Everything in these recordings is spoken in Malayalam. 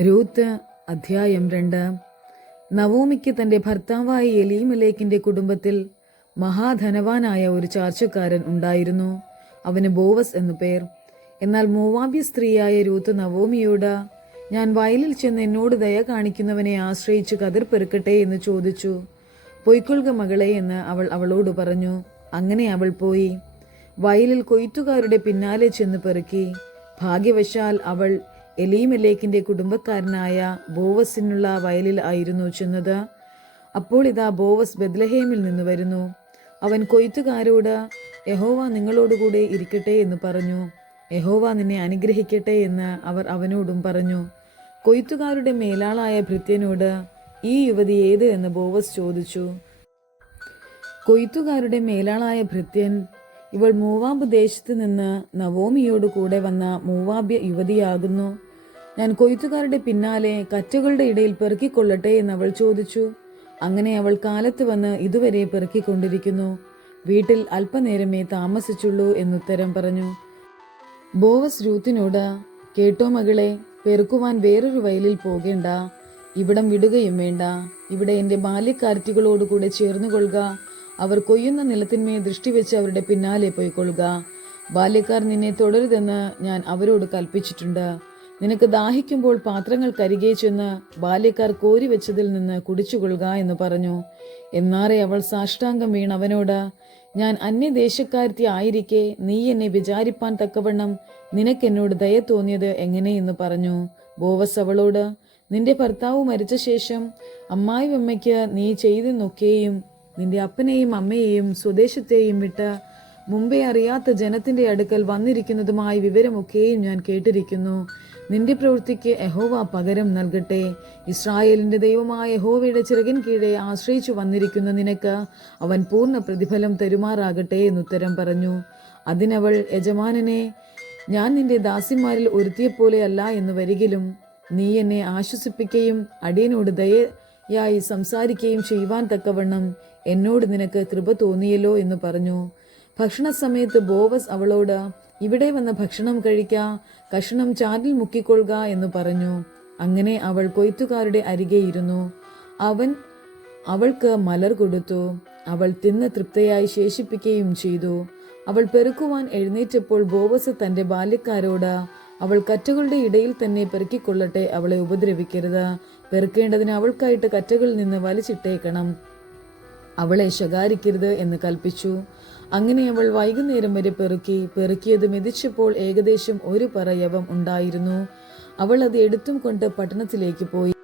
രൂത്ത് അധ്യായം രണ്ട്. നവോമിക്ക് തന്റെ ഭർത്താവായ എലീമലേക്കിന്റെ കുടുംബത്തിൽ മഹാധനവാനായ ഒരു ചാർച്ചക്കാരൻ ഉണ്ടായിരുന്നു. അവന് ബോവസ് എന്നു പേർ. എന്നാൽ മൂവാബ്യ സ്ത്രീയായ രൂത്ത് നവോമിയോട് ഞാൻ വയലിൽ ചെന്ന് എന്നോട് ദയ കാണിക്കുന്നവനെ ആശ്രയിച്ച് കതിർ പെറുക്കട്ടെ എന്ന് ചോദിച്ചു. പൊയ്ക്കൊള്ളുക മകളെ എന്ന് അവൾ അവളോട് പറഞ്ഞു. അങ്ങനെ അവൾ പോയി. വയലിൽ കൊയ്ത്തുകാരുടെ പിന്നാലെ ചെന്ന് പെറുക്കി. ഭാഗ്യവശാൽ അവൾ എലീമലേക്കിന്റെ കുടുംബക്കാരനായ ബോവസിനുള്ള വയലിൽ ആയിരുന്നു ചെന്നത്. അപ്പോൾ ഇതാ ബോവസ് ബദ്ലഹേമിൽ നിന്ന് വരുന്നു. അവൻ കൊയ്ത്തുകാരോട് യഹോവ നിങ്ങളോടുകൂടെ ഇരിക്കട്ടെ എന്ന് പറഞ്ഞു. യഹോവ നിന്നെ അനുഗ്രഹിക്കട്ടെ എന്ന് അവർ അവനോടും പറഞ്ഞു. കൊയ്ത്തുകാരുടെ മേലാളായ ഭൃത്യനോട് ഈ യുവതി ഏത്? എന്ന് ബോവസ് ചോദിച്ചു. കൊയ്ത്തുകാരുടെ മേലാളായ ഭൃത്യൻ ഇവൾ മൂവാബ് ദേശത്ത് നിന്ന് നവോമിയോട് കൂടെ വന്ന മൂവാബ്യ യുവതിയാകുന്നു. ഞാൻ കൊയ്ത്തുകാരുടെ പിന്നാലെ കറ്റകളുടെ ഇടയിൽ പെറുക്കിക്കൊള്ളട്ടെ എന്ന് അവൾ ചോദിച്ചു. അങ്ങനെ അവൾ കാലത്ത് വന്ന് ഇതുവരെ പെറുക്കിക്കൊണ്ടിരിക്കുന്നു. വീട്ടിൽ അല്പനേരമേ താമസിച്ചുള്ളൂ എന്നുത്തരം പറഞ്ഞു. ബോവസ് രൂത്തിനോട് കേട്ടോ മകളെ പെറുക്കുവാൻ വേറൊരു വയലിൽ പോകേണ്ട. ഇവിടം വിടുകയും വേണ്ട. ഇവിടെ എന്റെ ബാല്യക്കാരത്തികളോടുകൂടെ ചേർന്നുകൊള്ളുക. അവർ കൊയ്യുന്ന നിലത്തിന്മേ ദൃഷ്ടി വെച്ച് അവരുടെ പിന്നാലെ പോയിക്കൊള്ളുക. ബാല്യക്കാർ നിന്നെ തുടരുതെന്ന് ഞാൻ അവരോട് കൽപ്പിച്ചിട്ടുണ്ട്. നിനക്ക് ദാഹിക്കുമ്പോൾ പാത്രങ്ങൾ കരികെ ചെന്ന് ബാല്യക്കാർ കോരി വെച്ചതിൽ നിന്ന് കുടിച്ചുകൊള്ളുക എന്ന് പറഞ്ഞു. എന്നാറെ അവൾ സാഷ്ടാംഗം വീണ് അവനോട് ഞാൻ അന്യദേശക്കാരത്തി ആയിരിക്കെ നീ എന്നെ വിചാരിപ്പാൻ തക്കവണ്ണം നിനക്കെന്നോട് ദയ തോന്നിയത് എങ്ങനെയെന്ന് പറഞ്ഞു. ബോവസ് അവളോട് നിന്റെ ഭർത്താവ് മരിച്ച ശേഷം അമ്മായിയമ്മയ്ക്ക് നീ ചെയ്തെന്നൊക്കെയും നിന്റെ അപ്പനെയും അമ്മയെയും സ്വദേശത്തെയും വിട്ട് മുമ്പേ അറിയാത്ത ജനത്തിന്റെ അടുക്കൽ വന്നിരിക്കുന്നതുമായ വിവരമൊക്കെയും ഞാൻ കേട്ടിരിക്കുന്നു. നിന്റെ പ്രവൃത്തിക്ക് യഹോവ പകരം നൽകട്ടെ. ഇസ്രായേലിന്റെ ദൈവമായ യഹോവയുടെ ചിറകിൻ കീഴെ ആശ്രയിച്ചു വന്നിരിക്കുന്ന നിനക്ക് അവൻ പൂർണ പ്രതിഫലം തരുമാറാകട്ടെ എന്നുത്തരം പറഞ്ഞു. അതിനവൾ യജമാനനെ ഞാൻ നിന്റെ ദാസിമാരിൽ ഒരുത്തിയെപ്പോലെ അല്ല എന്ന് വരികിലും നീ എന്നെ ആശ്വസിപ്പിക്കുകയും അടിയനോട് ദയയായി സംസാരിക്കുകയും ചെയ്യുവാൻ തക്കവണ്ണം എന്നോട് നിനക്ക് കൃപ തോന്നിയല്ലോ എന്ന് പറഞ്ഞു. ഭക്ഷണസമയത്ത് ബോവസ് അവളോട് ഇവിടെ വന്ന് ഭക്ഷണം കഴിക്ക കഷണം ചാരിൽ മുക്കിക്കൊള്ളുക എന്ന് പറഞ്ഞു. അങ്ങനെ അവൾ കൊയ്ത്തുകാരുടെ അരികെ ഇരുന്നു. അവൻ അവൾക്ക് മലർ കൊടുത്തു. അവൾ തിന്ന് തൃപ്തയായി ശേഷിപ്പിക്കുകയും ചെയ്തു. അവൾ പെറുക്കുവാൻ എഴുന്നേറ്റപ്പോൾ ബോവസ് തന്റെ ബാല്യക്കാരോട് അവൾ കറ്റുകളുടെ ഇടയിൽ തന്നെ പെറുക്കിക്കൊള്ളട്ടെ അവളെ ഉപദ്രവിക്കരുത്. പെറുക്കേണ്ടതിന് അവൾക്കായിട്ട് കറ്റകളിൽ നിന്ന് വലിച്ചിട്ടേക്കണം. അവളെ ശകാരിക്കരുത് എന്ന് കൽപ്പിച്ചു. അങ്ങനെ അവൾ വൈകുന്നേരം വരെ പെറുക്കി പെറുക്കിയത് മെതിച്ചപ്പോൾ ഏകദേശം ഒരു പറയവം ഉണ്ടായിരുന്നു. അവൾ അത് എടുത്തും കൊണ്ട് പട്ടണത്തിലേക്ക് പോയി.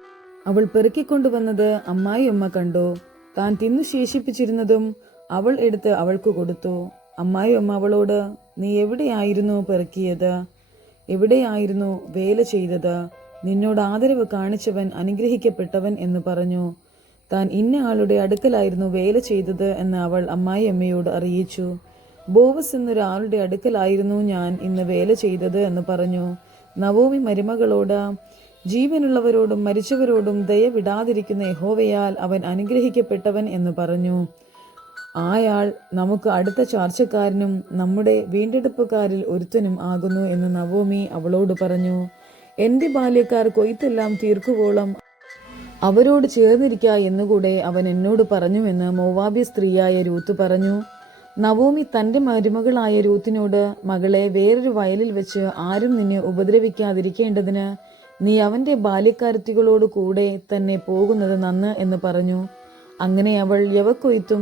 അവൾ പെറുക്കിക്കൊണ്ടുവന്നത് അമ്മായിയമ്മ കണ്ടു. താൻ തിന്നു ശേഷിപ്പിച്ചിരുന്നതും അവൾ എടുത്ത് അവൾക്ക് കൊടുത്തു. അമ്മായിയമ്മ അവളോട് നീ എവിടെയായിരുന്നു പെറുക്കിയത്? എവിടെയായിരുന്നു വേല ചെയ്തത്? നിന്നോട് ആദരവ് കാണിച്ചവൻ അനുഗ്രഹിക്കപ്പെട്ടവൻ എന്ന് പറഞ്ഞു. താൻ ഇന്ന ആളുടെ അടുക്കലായിരുന്നു വേല ചെയ്തത് എന്ന് അവൾ അമ്മായിയമ്മയോട് അറിയിച്ചു. ബോവസ് എന്നൊരാളുടെ അടുക്കലായിരുന്നു ഞാൻ ഇന്ന് വേല ചെയ്തത് എന്ന് പറഞ്ഞു. നവോമി മരുമകളോട് ജീവനുള്ളവരോടും മരിച്ചവരോടും ദയ വിടാതിരിക്കുന്ന യഹോവയാൽ അവൻ അനുഗ്രഹിക്കപ്പെട്ടവൻ എന്ന് പറഞ്ഞു. ആയാൾ നമുക്ക് അടുത്ത ചാർച്ചക്കാരനും നമ്മുടെ വീണ്ടെടുപ്പുകാരിൽ ഒരുത്തനും ആകുന്നു എന്ന് നവോമി അവളോട് പറഞ്ഞു. എന്റെ ബാല്യക്കാർ കൊയ്ത്തെല്ലാം തീർക്കുവോളം അവരോട് ചേർന്നിരിക്ക എന്നുകൂടെ അവൻ എന്നോട് പറഞ്ഞുവെന്ന് മോവാബി സ്ത്രീയായ രൂത്ത് പറഞ്ഞു. നവോമി തന്റെ മരുമകളായ രൂത്തിനോട് മകളെ വേറൊരു വയലിൽ വെച്ച് ആരും നിന്നെ ഉപദ്രവിക്കാതിരിക്കേണ്ടതിന് നീ അവന്റെ ബാല്യക്കാരത്തികളോട് കൂടെ തന്നെ പോകുന്നത് നന്ന് എന്ന് പറഞ്ഞു. അങ്ങനെ അവൾ യവക്കൊയ്ത്തും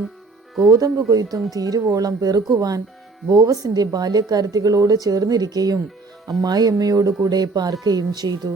ഗോതമ്പ് കൊയ്ത്തും തീരുവോളം പെറുക്കുവാൻ ബോവസിന്റെ ബാല്യക്കാരത്തികളോട് ചേർന്നിരിക്കുകയും അമ്മായിയമ്മയോട് കൂടെ പാർക്കുകയും ചെയ്തു.